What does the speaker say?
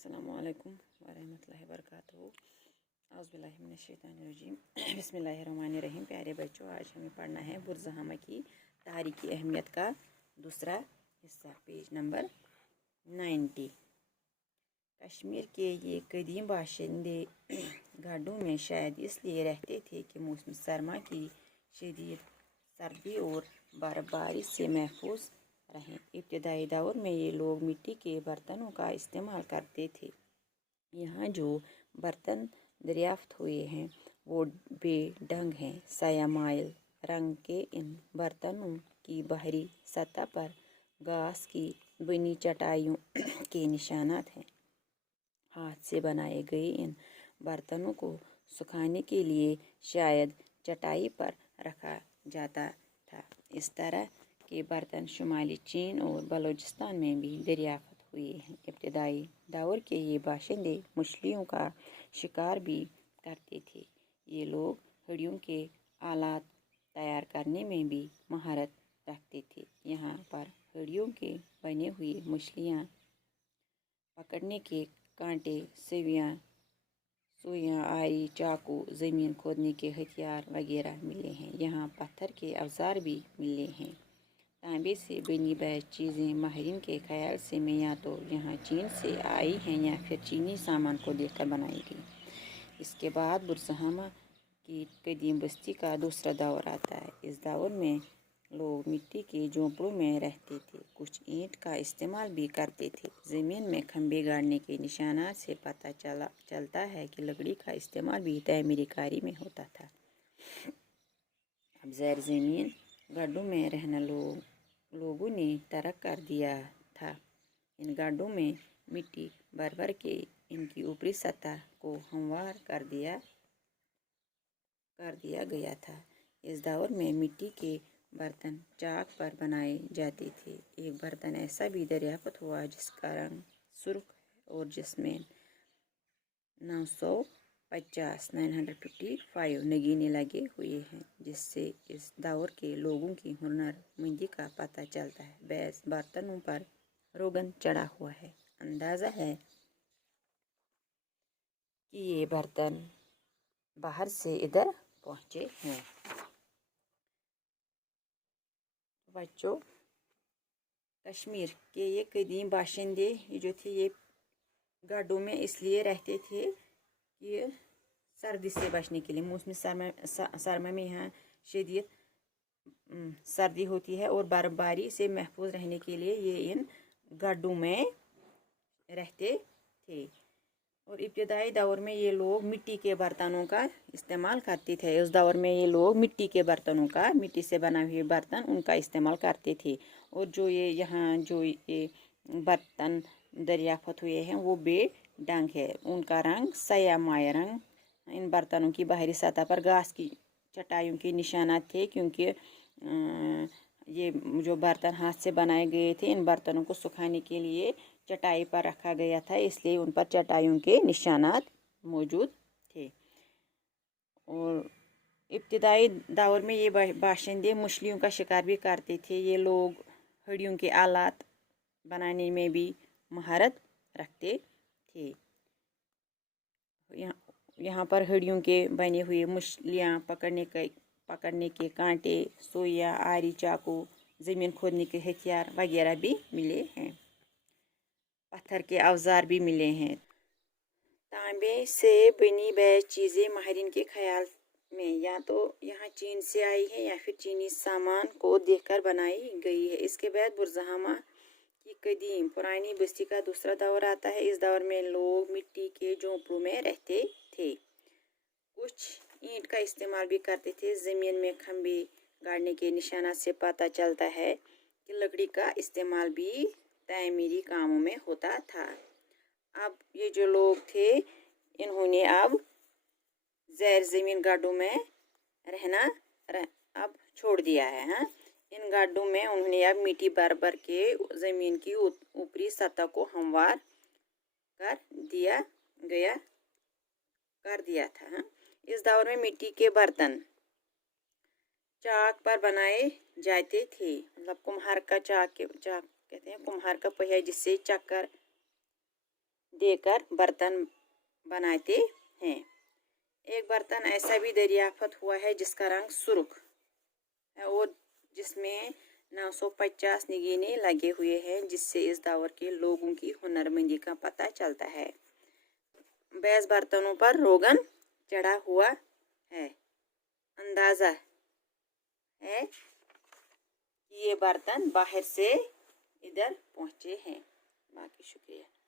अस्सलामुअलैकुम वरहमतुल्लाहि वबरकातुहू। औज़ुबिल्लाहि मिनश्शैतानिर्रजीम। बिस्मिल्लाहिर्रहमानिर्रहीम। प्यारे बच्चों, आज हमें पढ़ना है बुरज़हामा की तारीख़ी अहमियत का दूसरा हिस्सा, पेज नंबर 90। कश्मीर के ये कदीम बाशिंदे गड्ढों में शायद इसलिए रहते थे कि मौसम सरमा की शदीद सर्दी और बर्फबारी से महफूज रहें। इब्तदाई दौर में ये लोग मिट्टी के बर्तनों का इस्तेमाल करते थे। यहाँ जो बर्तन दरियाफ्त हुए हैं वो बेढंग हैं। सायामाइल रंग के इन बर्तनों की बाहरी सतह पर घास की बनी चटाइयों के निशानात हैं। हाथ से बनाए गए इन बर्तनों को सुखाने के लिए शायद चटाई पर रखा जाता था। इस तरह के बर्तन शुमाली चीन और बलूचिस्तान में भी दरियाफ्त हुए हैं। इब्तदाई दौर के ये बाशिंदे मछलियों का शिकार भी करते थे। ये लोग हड्डियों के आलात तैयार करने में भी महारत रखते थे। यहाँ पर हड्डियों के बने हुए मछलियाँ पकड़ने के कांटे, सुइयाँ, आरी, चाकू, ज़मीन खोदने के हथियार वगैरह मिले हैं। यहाँ पत्थर के औजार भी मिले हैं। तांबे से बनी बैच चीज़ें माहिरीन के ख्याल से में या तो यहाँ चीन से आई हैं या फिर चीनी सामान को देखकर बनाई गई। इसके बाद बुरज़हामा की कदीम बस्ती का दूसरा दौर आता है। इस दौर में लोग मिट्टी के झोंपड़ों में रहते थे। कुछ ईंट का इस्तेमाल भी करते थे। ज़मीन में खंभे गाड़ने के निशानात से पता चलता है कि लकड़ी का इस्तेमाल भी तमीरी कार्य में होता था। अब ज़ैर ज़मीन गड्ढों में रहना लोगों ने तर्क कर दिया था। इन गड्ढों में मिट्टी भर भर के इनकी ऊपरी सतह को हमवार कर दिया गया था। इस दौर में मिट्टी के बर्तन चाक पर बनाए जाते थे। एक बर्तन ऐसा भी दरियाफ्त हुआ जिसका रंग सुर्ख है और जिसमें 955 नगीने लगे हुए हैं, जिससे इस दौर के लोगों की हुनरमंदी का पता चलता है। बैस बर्तनों पर रोगन चढ़ा हुआ है। अंदाज़ा है कि ये बर्तन बाहर से इधर पहुँचे हैं। बच्चों, कश्मीर के ये कदीम बाशिंदे जो थे ये गड्ढों में इसलिए रहते थे कि सर्दी से बचने के लिए। मौसमी सरमा में यहाँ शदीद सर्दी होती है और बर्फबारी से महफूज रहने के लिए ये इन गड्ढों में रहते थे। और इब्तदाई दौर में ये लोग मिट्टी के बर्तनों का इस्तेमाल करते थे। उस दौर में ये लोग मिट्टी के बर्तनों का, मिट्टी से बना हुए बर्तन, उनका इस्तेमाल करते थे। और जो ये बर्तन दरियाफ्त हुए हैं वो बेढंग है। उनका रंग सायामाई रंग। इन बर्तनों की बाहरी सतह पर घास की चटाइयों के निशानात थे, क्योंकि ये जो बर्तन हाथ से बनाए गए थे, इन बर्तनों को सुखाने के लिए चटाई पर रखा गया था, इसलिए उन पर चटाइयों के निशानात मौजूद थे। और इब्तदाई दौर में ये बाशिंदे मछलियों का शिकार भी करते थे। ये लोग हड्डियों के आलात बनाने में भी महारत रखते थे। यहाँ पर हड्डियों के बने हुए मछलियाँ पकड़ने के कांटे, सुइयाँ, आरी, चाकू, ज़मीन खोदने के हथियार वगैरह भी मिले हैं। पत्थर के औजार भी मिले हैं। तांबे से बनी बैच चीज़ें माहिरीन के ख्याल में या तो यहाँ चीन से आई है या फिर चीनी सामान को देखकर बनाई गई है। इसके बाद बुरज़हामा की कदीम पुरानी बस्ती का दूसरा दौर आता है। इस दौर में लोग मिट्टी के झोंपड़ों में रहते थे। कुछ ईंट का इस्तेमाल भी करते थे। ज़मीन में खंभे गाड़ने के निशाना से पता चलता है कि लकड़ी का इस्तेमाल भी तमीरी कामों में होता था। अब ये जो लोग थे इन्होंने अब ज़ैर ज़मीन गड्ढों में रहना अब छोड़ दिया है। इन गड्ढों में उन्होंने अब मिट्टी भर भर के ज़मीन की ऊपरी सतह को हमवार कर दिया था। इस दौर में मिट्टी के बर्तन चाक पर बनाए जाते थे। मतलब कुम्हार का चाक कहते हैं, कुम्हार का पहिया जिससे चक्कर देकर बर्तन बनाते हैं। एक बर्तन ऐसा भी दरियाफ्त हुआ है जिसका रंग सुर्ख है और जिसमें 950 नगीने लगे हुए हैं, जिससे इस दौर के लोगों की हुनरमंदी का पता चलता है। बैस बर्तनों पर रोगन चढ़ा हुआ है। अंदाज़ा है कि ये बर्तन बाहर से इधर पहुँचे हैं। बाकी शुक्रिया।